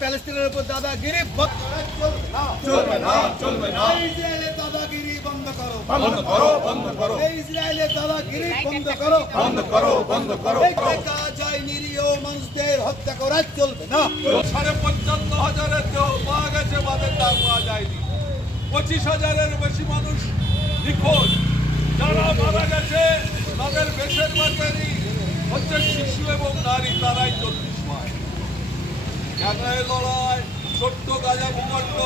প্যালেস্টাইনের উপর দাদাগিরি চলবে না, চলবে না। ইসরায়েলের দাদাগিরি বন্ধ করো, বন্ধ করো, বন্ধ করো, ইসরায়েলের দাদাগিরি বন্ধ করো, বন্ধ করো, বন্ধ করো। গাজায় নিরীহ মানুষদের হত্যা করা চলবে না। 55,000-এর দেহ পাওয়া গেছে, বাদের দাম পাওয়া যায়নি। 25,000-এর বেশি মানুষ নিখোঁজ। যারা মারা গেছে তাদের বেশিরভাগেরই হচ্ছে শিশু এবং নারী, তারাই 40 মাস। কেন এই লড়াই? ছোট্ট গাজা ভূখণ্ড,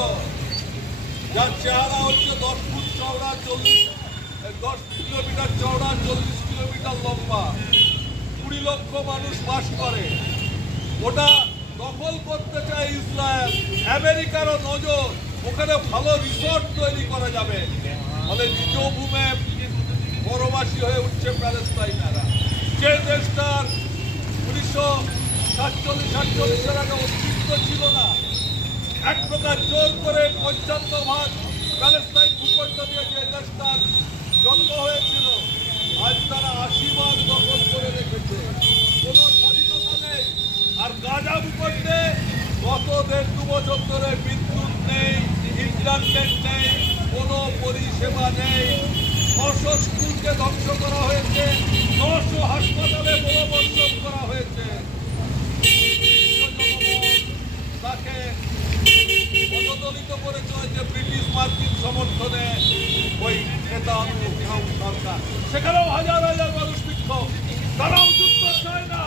যার চেহারা হচ্ছে 10 ফুট চওড়া, 10 কিলোমিটার চওড়া, 40 কিলোমিটার লম্বা, 20 লক্ষ মানুষ বাস করে। ওটা দখল করতে চায় ইসরায়েল। আমেরিকারও নজর, ওখানে ভালো রিসোর্ট তৈরি করা যাবে, ফলে নিজ ভূমে বড়বাসী হয়ে উঠছে প্যালেস্টাইনারা। যে দেশটার 1947-48 আগে অস্তিত্ব ছিল না, এক প্রকার জোর করে 55 প্যালেস্টাইন ভূখণ্ড দিয়ে যে দেশটার জন্ম হয়েছিল, আজ তারা 80 দখল করে রেখেছে। কোনো স্বাধীনতা নেই। আর গাজা ভূখণ্ডে গত 1.5-2 বছর ধরে বিদ্যুৎ নেই, ইন্টারনেট নেই, কোনো পরিষেবা নেই। 600 স্কুলকে ধ্বংস করা হয়েছে, 900 হাসপাতালে বোমাবর্ষণ করা হয়েছে। তাকে পদদলিত করে চলেছে ব্রিটিশ মার্কিন সমর্থনে ওই নেতানুগ সরকার। সেখানেও হাজার হাজার মানুষ বিক্ষোভ, তারাও যুদ্ধ চায় না।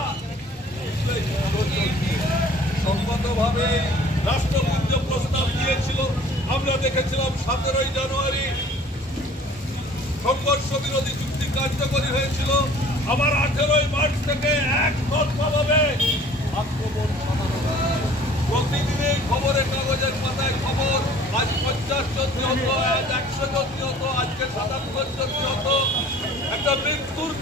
সংগতভাবে রাষ্ট্রপুঞ্জ প্রস্তাব দিয়েছিল, আমরা দেখেছিলাম 17 জানুয়ারি সংঘর্ষ বিরোধী চুক্তি কার্যকরী হয়েছিল। আবার 18 মার্চ থেকে একতরফাভাবে আক্রমণ চালানো হয়। প্রতিদিনই খবরের কাগজের পাতায় খবর, আজ 50 জন নিহত, আজ 100 জন নিহত, আজকে 57 জন নিহত। একটা মৃত্যুর